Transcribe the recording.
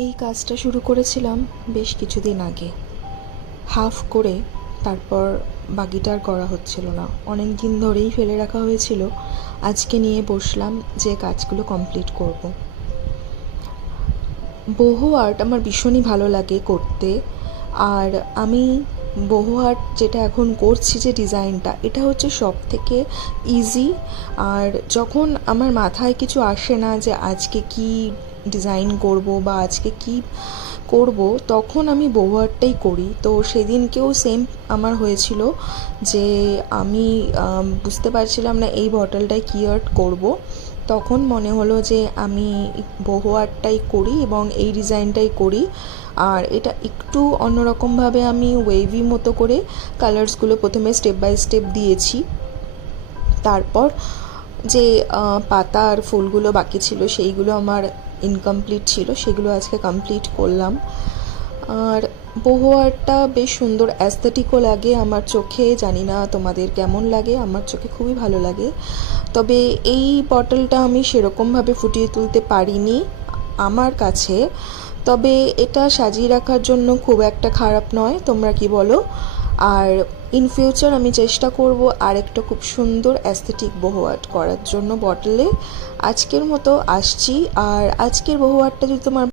এই কাজটা শুরু করেছিলাম বেশ কিছুদিন আগে, হাফ করে। তারপর বাকিটা আর করা হচ্ছিল না, অনেক দিন ধরেই ফেলে রাখা হয়েছিল। আজকে নিয়ে বসলাম যে কাজগুলো কমপ্লিট করব। বহু আর্ট আমার ভীষণই ভালো লাগে করতে। আর আমি বহু আর্ট যেটা এখন করছি, যে ডিজাইনটা, এটা হচ্ছে সব থেকে ইজি। আর যখন আমার মাথায় কিছু আসে না যে আজকে কি ডিজাইন করব বা আজকে কি করব, তখন আমি বহু আর্টটাই করি। তো সেদিনকেও সেম আমার হয়েছিল যে আমি বুঝতে পারছিলাম না এই বটলটায় কী আর্ট করব। তখন মনে হলো যে আমি বহু আর্টটাই করি এবং এই ডিজাইনটাই করি। আর এটা একটু অন্যরকমভাবে আমি ওয়েভি মতো করে কালার্সগুলো প্রথমে স্টেপ বাই স্টেপ দিয়েছি। তারপর যে পাতা আর ফুলগুলো বাকি ছিল সেইগুলো আমার ইনকমপ্লিট ছিল, সেগুলো আজকে কমপ্লিট করলাম। আর বহু আর্টটা বেশ সুন্দর অ্যাস্থেটিকও লাগে আমার চোখে, জানি না তোমাদের কেমন লাগে, আমার চোখে খুবই ভালো লাগে। তবে এই বটলটা আমি সেরকমভাবে ফুটিয়ে তুলতে পারিনি আমার কাছে। তবে এটা সাজিয়ে রাখার জন্য খুব একটা খারাপ নয়, তোমরা কি বলো? আর ইন ফিউচার আমি চেষ্টা করব আর একটা খুব সুন্দর অ্যাস্থেটিক বহু আর্ট করার জন্য বটলে। আজকের মতো আসছি। আর আজকের বহু আর্টটা যদি তোমার